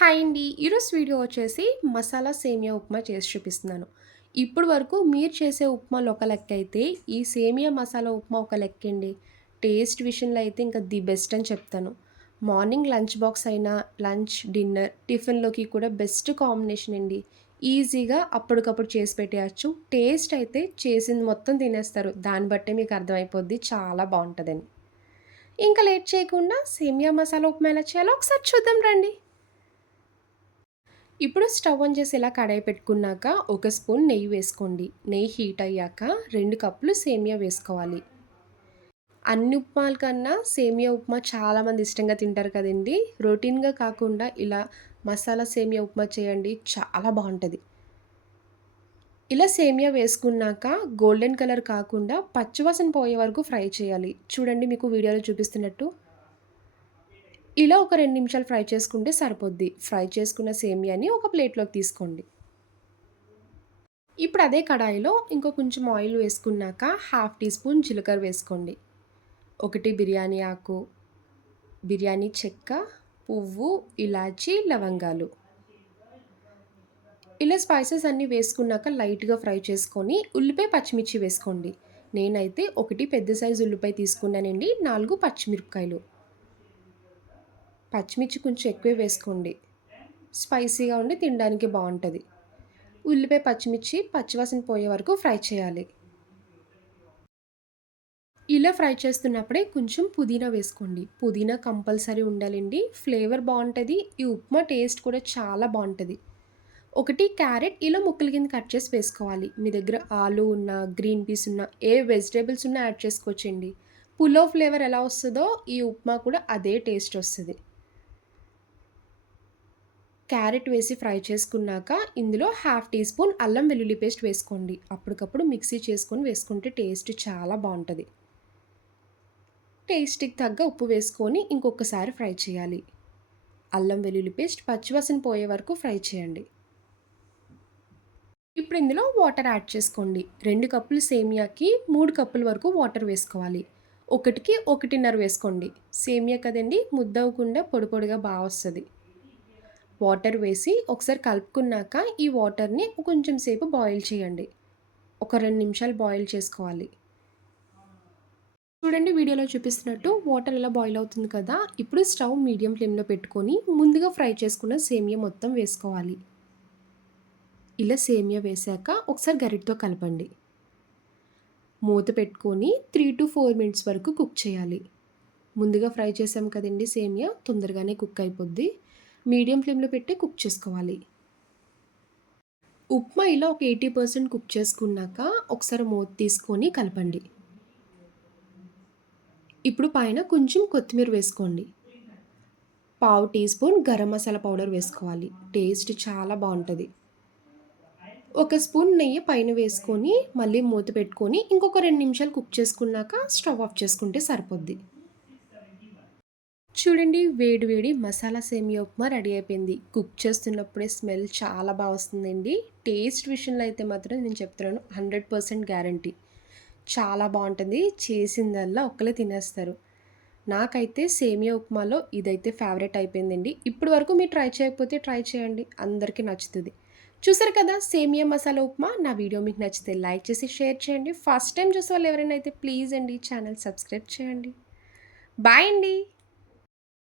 Hi అండి. ఈరోజు video వచ్చేసి మసాలా సేమియా ఉప్మా చేసి చూపిస్తున్నాను. ఇప్పుడు వరకు మీరు చేసే ఉప్మాలు ఒక లెక్క అయితే, ఈ సేమియా మసాలా ఉప్మా ఒక లెక్కండి. టేస్ట్ విషయంలో అయితే ఇంకా ది బెస్ట్ అని చెప్తాను. మార్నింగ్ లంచ్ బాక్స్ అయినా, లంచ్, డిన్నర్, టిఫిన్‌లోకి కూడా బెస్ట్ కాంబినేషన్ అండి. ఈజీగా అప్పటికప్పుడు చేసి పెట్టేయచ్చు. టేస్ట్ అయితే చేసింది మొత్తం తినేస్తారు. దాన్ని బట్టే మీకు అర్థమైపోద్ది చాలా బావుంటదని. ఇంకా లేట్ చేయకుండా సేమియా మసాలా ఉప్మా ఎలా చేయాలో ఒకసారి చూద్దాం రండి. ఇప్పుడు స్టవ్ ఆన్ చేసి ఇలా కడాయి పెట్టుకున్నాక ఒక స్పూన్ నెయ్యి వేసుకోండి. నెయ్యి హీట్ అయ్యాక 2 కప్పులు సేమియా వేసుకోవాలి. అన్ని ఉప్మాల కన్నా సేమియా ఉప్మా చాలామంది ఇష్టంగా తింటారు కదండీ! రొటీన్‌గా కాకుండా ఇలా మసాలా సేమియా ఉప్మా చేయండి చాలా బావుంటది. ఇలా సేమియా వేసుకున్నాక గోల్డెన్ కలర్ కాకుండా పచ్చివాసన పోయే వరకు ఫ్రై చేయాలి. చూడండి మీకు వీడియోలో చూపిస్తున్నట్టు. ఇలా ఒక 2 నిమిషాలు ఫ్రై చేసుకుంటే సరిపోద్ది. ఫ్రై చేసుకున్న సేమియాని ఒక ప్లేట్‌లోకి తీసుకోండి. ఇప్పుడు అదే కడాయిలో ఇంకో కొంచెం ఆయిల్ వేసుకున్నాక హాఫ్ టీ స్పూన్ జీలకర్ర వేసుకోండి. 1 బిర్యానీ ఆకు, బిర్యానీ చెక్క, పువ్వు, ఇలాచీ, లవంగాలు. ఇలా స్పైసెస్ అన్నీ వేసుకున్నాక లైట్‌గా ఫ్రై చేసుకొని ఉల్లిపాయ, పచ్చిమిర్చి వేసుకోండి. నేనైతే 1 పెద్ద సైజు ఉల్లిపాయ తీసుకున్నానండి. 4 పచ్చిమిరపకాయలు. పచ్చిమిర్చి కొంచెం ఎక్కువే వేసుకోండి. స్పైసీగా ఉండి తినడానికి బావుంటది. ఉల్లిపాయ, పచ్చిమిర్చి పచ్చివాసన పోయే వరకు ఫ్రై చేయాలి. ఇలా ఫ్రై చేస్తున్నప్పుడే కొంచెం పుదీనా వేసుకోండి. పుదీనా కంపల్సరీ ఉండాలండి. ఫ్లేవర్ బావుంటది. ఈ ఉప్మా టేస్ట్ కూడా చాలా బావుంటది. 1 క్యారెట్ ఇలా ముక్కల కింద కట్ చేసి వేసుకోవాలి. మీ దగ్గర ఆలు ఉన్నా, గ్రీన్ పీస్ ఉన్నా, ఏ వెజిటబుల్స్ ఉన్నా యాడ్ చేసుకోవచ్చండి. పులావ్ ఫ్లేవర్ ఎలా వస్తదో ఈ ఉప్మా కూడా అదే టేస్ట్ వస్తది. క్యారెట్ వేసి ఫ్రై చేసుకున్నాక ఇందులో హాఫ్ టీ స్పూన్ అల్లం వెల్లుల్లి పేస్ట్ వేసుకోండి. అప్పటికప్పుడు మిక్సీ చేసుకొని వేసుకుంటే టేస్ట్ చాలా బావుంటది. టేస్ట్‌కి తగ్గ ఉప్పు వేసుకొని ఇంకొకసారి ఫ్రై చేయాలి. అల్లం వెల్లుల్లి పేస్ట్ పచ్చివాసన పోయే వరకు ఫ్రై చేయండి. ఇప్పుడు ఇందులో వాటర్ యాడ్ చేసుకోండి. 2 కప్పులు సేమియాకి 3 కప్పుల వరకు వాటర్ వేసుకోవాలి. ఒకటికి 1:30 వేసుకోండి. సేమియా కదండీ! ముద్దవ్వకుండా పొడి పొడిగా వస్తది. వాటర్ వేసి ఒకసారి కలుపుకున్నాక ఈ వాటర్‌ని కొంచెం సేపు బాయిల్ చేయండి. ఒక 2 నిమిషాలు బాయిల్ చేసుకోవాలి. చూడండి వీడియోలో చూపిస్తున్నట్టు వాటర్ ఇలా బాయిల్ అవుతుంది కదా! ఇప్పుడు స్టవ్ మీడియం ఫ్లేమ్‌లో పెట్టుకొని ముందుగా ఫ్రై చేసుకున్న సేమియా మొత్తం వేసుకోవాలి. ఇలా సేమియా వేశాక ఒకసారి గరిటెతో కలపండి. మూత పెట్టుకొని 3-4 మినిట్స్ వరకు కుక్ చేయాలి. ముందుగా ఫ్రై చేసాం కదండీ సేమియా తొందరగానే కుక్ అయిపోద్ది. మీడియం ఫ్లేమ్‌లో పెట్టి కుక్ చేసుకోవాలి. ఉప్మా ఇలా ఒక 80% కుక్ చేసుకున్నాక ఒకసారి మూత తీసుకొని కలపండి. ఇప్పుడు పైన కొంచెం కొత్తిమీర వేసుకోండి. పావు teaspoon garam masala powder వేసుకోవాలి. టేస్ట్ చాలా బావుంటది. ఒక స్పూన్ నెయ్యి పైన వేసుకొని మళ్ళీ మూత పెట్టుకొని ఇంకొక 2 నిమిషాలు కుక్ చేసుకున్నాక స్టవ్ ఆఫ్ చేసుకుంటే సరిపోద్ది. చూడండి వేడి వేడి మసాలా సేమియా ఉప్మా రెడీ అయిపోయింది. కుక్ చేస్తున్నప్పుడే స్మెల్ చాలా వస్తుందండి. టేస్ట్ విషయంలో అయితే మాత్రం నేను చెప్తున్నాను 100% గ్యారంటీ. చాలా బావుంటుంది. చేసిందల్లా ఒక్కళ్ళే తినేస్తారు. నాకైతే సేమియా ఉప్మాలో ఇదైతే ఫేవరెట్ అయిపోయిందండి. ఇప్పటి వరకు మీరు ట్రై చేయకపోతే ట్రై చేయండి. అందరికీ నచ్చుతది. చూసారు కదా సేమియా మసాలా ఉప్మా. నా వీడియో మీకు నచ్చితే లైక్ చేసి షేర్ చేయండి. ఫస్ట్ టైమ్ చూసేవాళ్ళు ఎవరైనా అయితే ప్లీజ్ అండి ఛానల్ సబ్స్క్రైబ్ చేయండి. బాయ్ అండి.